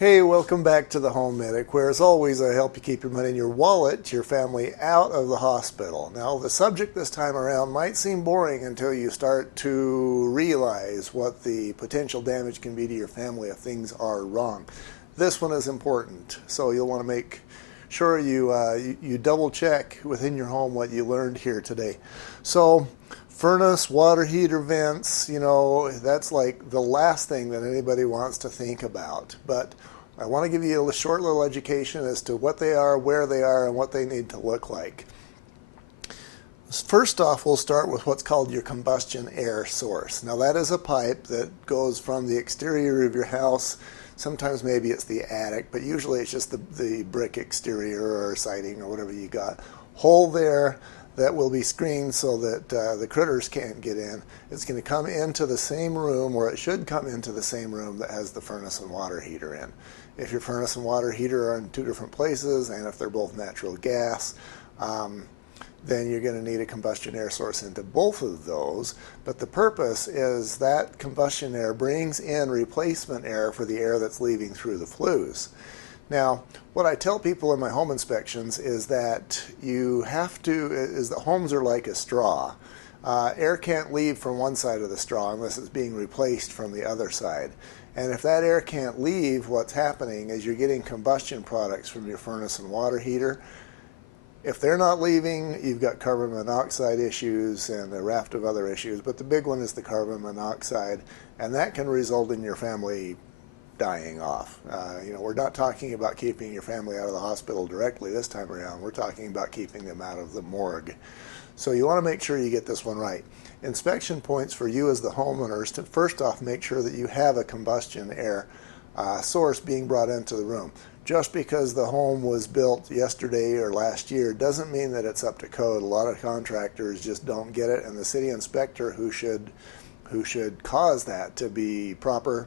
Hey, welcome back to the Home Medic, where as always I help you keep your money in your wallet, your family out of the hospital. Now, the subject this time around might seem boring until you start to realize what the potential damage can be to your family if things are wrong. This one is important, so you'll want to make sure you double check within your home what you learned here today. So, furnace, water heater vents, that's like the last thing that anybody wants to think about. But I want to give you a short little education as to what they are, where they are, and what they need to look like. First off, we'll start with what's called your combustion air source. Now that is a pipe that goes from the exterior of your house. Sometimes maybe it's the attic, but usually it's just the brick exterior or siding or whatever you got. Hole there that will be screened so that the critters can't get in. It's going to come into the same room, or it should come into the same room that has the furnace and water heater in. If your furnace and water heater are in two different places, and if they're both natural gas, then you're going to need a combustion air source into both of those. But the purpose is that combustion air brings in replacement air for the air that's leaving through the flues. Now, what I tell people in my home inspections is that the homes are like a straw. Air can't leave from one side of the straw unless it's being replaced from the other side. And if that air can't leave, what's happening is you're getting combustion products from your furnace and water heater. If they're not leaving, you've got carbon monoxide issues and a raft of other issues, but the big one is the carbon monoxide, and that can result in your family dying off. We're not talking about keeping your family out of the hospital directly this time around. We're talking about keeping them out of the morgue. So you want to make sure you get this one right. Inspection points for you as the homeowner is to first off make sure that you have a combustion air source being brought into the room. Just because the home was built yesterday or last year doesn't mean that it's up to code. A lot of contractors just don't get it, and the city inspector who should cause that to be proper,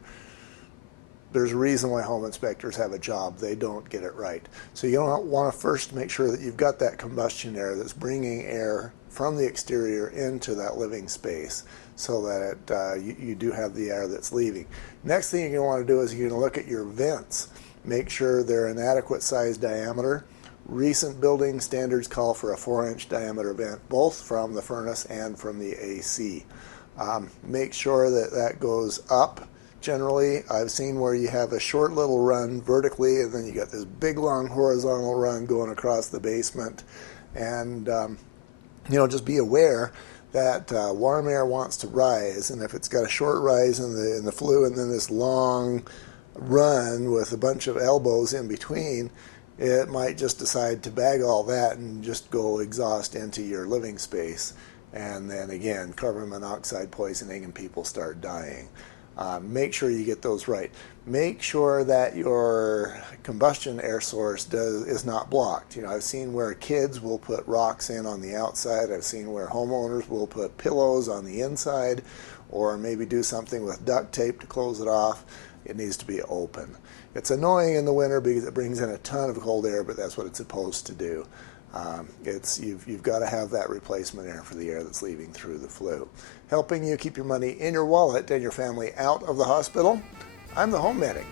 there's a reason why home inspectors have a job. They don't get it right. So you want to first make sure that you've got that combustion air that's bringing air from the exterior into that living space so that you do have the air that's leaving. Next thing you're going to want to do is you're going to look at your vents. Make sure they're an adequate size diameter. Recent building standards call for a 4-inch diameter vent, both from the furnace and from the AC. Make sure that goes up. Generally, I've seen where you have a short little run vertically, and then you got this big long horizontal run going across the basement. And just be aware that warm air wants to rise, and if it's got a short rise in the flue and then this long run with a bunch of elbows in between, it might just decide to bag all that and just go exhaust into your living space. And then again, carbon monoxide poisoning and people start dying. Make sure you get those right. Make sure that your combustion air source is not blocked. I've seen where kids will put rocks in on the outside. I've seen where homeowners will put pillows on the inside, or maybe do something with duct tape to close it off. It needs to be open. It's annoying in the winter because it brings in a ton of cold air, but that's what it's supposed to do. You've got to have that replacement air for the air that's leaving through the flue. Helping you keep your money in your wallet and your family out of the hospital, I'm the Home Medic.